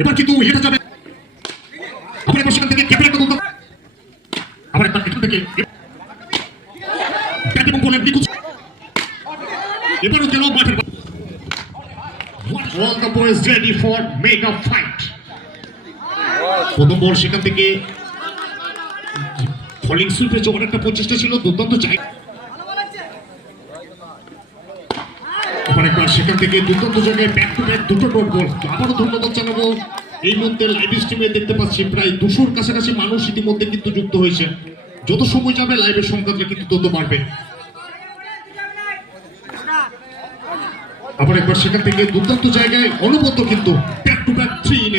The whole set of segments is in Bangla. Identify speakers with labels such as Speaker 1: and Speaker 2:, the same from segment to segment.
Speaker 1: এবার কিন্তু হেঁটে যাবে আবার একবার সেখান থেকে ক্যাপের একটা দুর্দান্ত আবার একবার এখান থেকে এবারও গেল মাঠের। All the boys ready for mega fight. প্রথম বল সেখান থেকে ফলিং সুইপে যে অনেকটা প্রচেষ্টা ছিল, দুর্দান্ত চাই আবার একবার সেখান থেকে দুর্দান্ত জায়গায় ব্যাক টু ব্যাক দুটো ডট বল আবারও ধন্যবাদ জানাব। এই মুহূর্তে লাইভ স্ট্রিমে দেখতে পাচ্ছি প্রায় দুশোর কাছাকাছি মানুষ ইতিমধ্যে কিন্তু যুক্ত হয়েছে যত সময় যাবে লাইভের সংখ্যাটা কিন্তু তত বাড়বে। আবার একবার সেখান থেকে দুর্দান্ত জায়গায় অনবদ্য কিন্তু back to back three in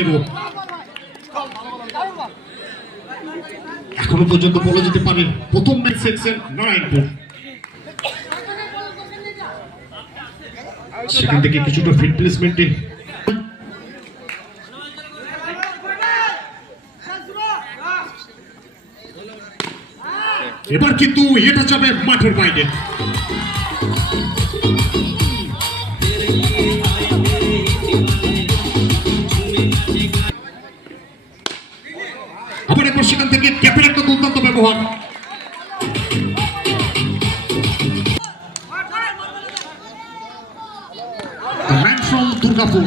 Speaker 1: এখনও পর্যন্ত বলা যেতে পারে প্রথম ম্যাচ সেকশন নারায়ণপুর। সেখান থেকে কিছুটা ফিট প্লেসমেন্টে এবার কিন্তু এটা যাবে মাঠের বাইরে। আবার একবার সেখান থেকে ক্যাপের একটা দুর্দান্ত ব্যবহার। দুর্গাপুর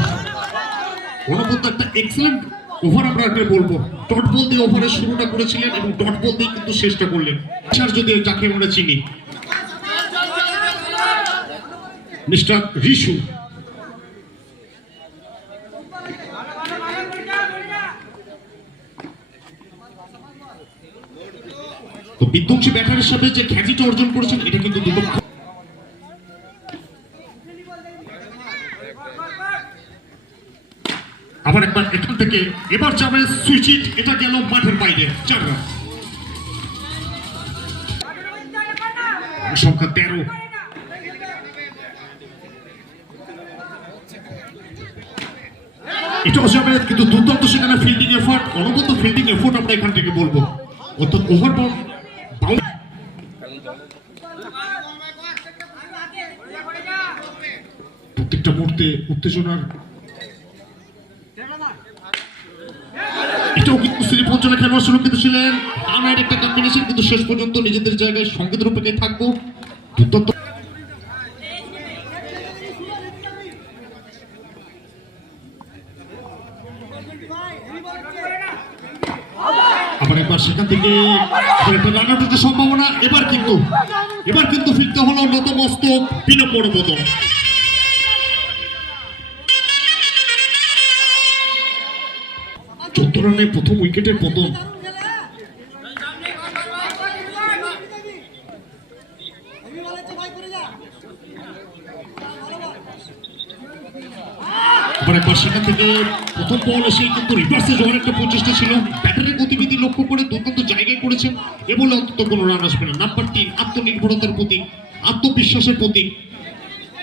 Speaker 1: একটা এক্সেলেন্ট ওভার আমরা বলব। বল দিয়ে ওভারের শুরুটা করেছিলেন এবং বল দিয়ে কিন্তু শেষটা করলেন। যদি যাকে আমরা চিনি। মিস্টার রিশু। তো বিধ্বংসী ব্যাটারের সাথে যে খ্যাতিটা অর্জন করেছেন, এটা কিন্তু দুটো আবার একবার এখান থেকে এবার যাবে সুইচ ইট এটা গেল মাঠের বাইরে, চার সংখ্যা তেরো। এটাও যাবে কিন্তু দুর্দান্ত সেখানে ফিল্ডিং এফোর্ট অনবদ্য ফিল্ডিং এফোর্ট আমরা এখান থেকে বলব। অর্থাৎ ওভার বল প্রত্যেকটা মুহূর্তে উত্তেজনার কিন্তু শ্রীপঞ্চনা খেলোয়াড় সুরক্ষিত ছিলেন। একটা কম্বিনেশন কিন্তু শেষ পর্যন্ত নিজেদের জায়গায় রূপে থাকব। সেখান থেকে সম্ভাবনা। এবার কিন্তু এবার কিন্তু ফিরতে হলো নতমস্তক বিনম্বর মতো চোদ্দ রানে প্রথম উইকেটের পতন। একবার সেখান থেকে প্রথম বল এসে কিন্তু রিভার্সে যাওয়ার একটা প্রচেষ্টা ছিল। ব্যাটারের গতিবিধি লক্ষ্য করে দুর্দান্ত জায়গায় করেছেন এ বলে অন্তত কোনো রান আসবে না। নাম্বার তিন, আত্মনির্ভরতার প্রতীক, আত্মবিশ্বাসের প্রতীক।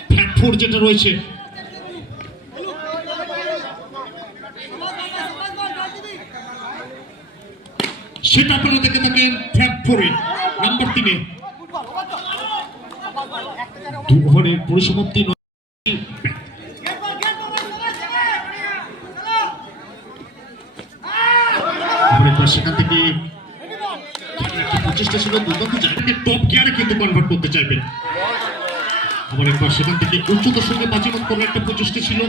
Speaker 1: ফ্যাট ফোর যেটা রয়েছে। সেটা আপনারা দেখে থাকেন ফ্যাট ফোরে নাম্বার তিনে। দু পরিসমাপ্তি সেখান থেকে করতে চাইবেন। সেখান থেকে উচ্চতার সঙ্গে বাজিমাত করার একটা প্রচেষ্টা ছিল।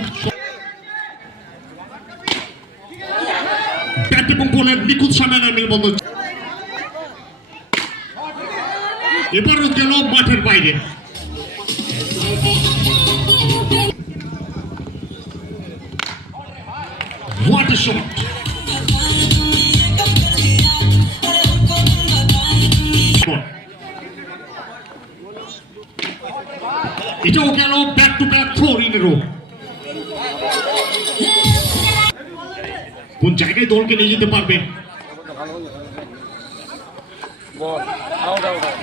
Speaker 1: ব্যাট এবং বলের নিখুঁত সামনে মেলবন্ধন। এবারও গেল মাঠের বাইরে! এটাও গেল back to back four in row কোন জায়গায় দলকে নিয়ে যেতে পারবে?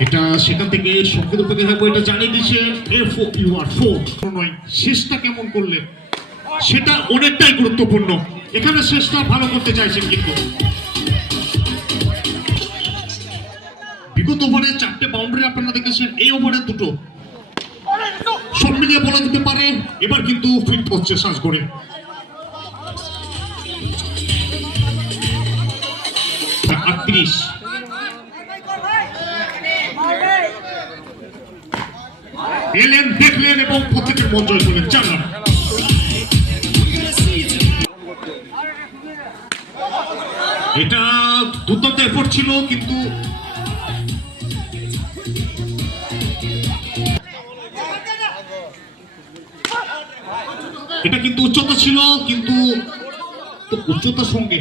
Speaker 1: এটা সেখান থেকে সংকেত পেতে থাকব এটা জানিয়ে দিচ্ছে শেষটা কেমন করলে? সেটা অনেকটাই গুরুত্বপূর্ণ। এখানে শেষটা ভালো করতে চাইছেন কিন্তু। বিগত ওভারে চারটে বাউন্ডারি আপনারা দেখেছেন, এই ওভারে দুটো। সব মিলিয়ে বলা যেতে পারে, এবার কিন্তু ফিট হচ্ছে শ্বাস করে তিরিশ। এলেন, দেখলেন এবং প্রত্যেকের মন জয় করলেন। চার এটা দুর্দান্ত এফোর্ট ছিল, কিন্তু এটা কিন্তু উচ্চতা ছিল, কিন্তু উচ্চতার সঙ্গে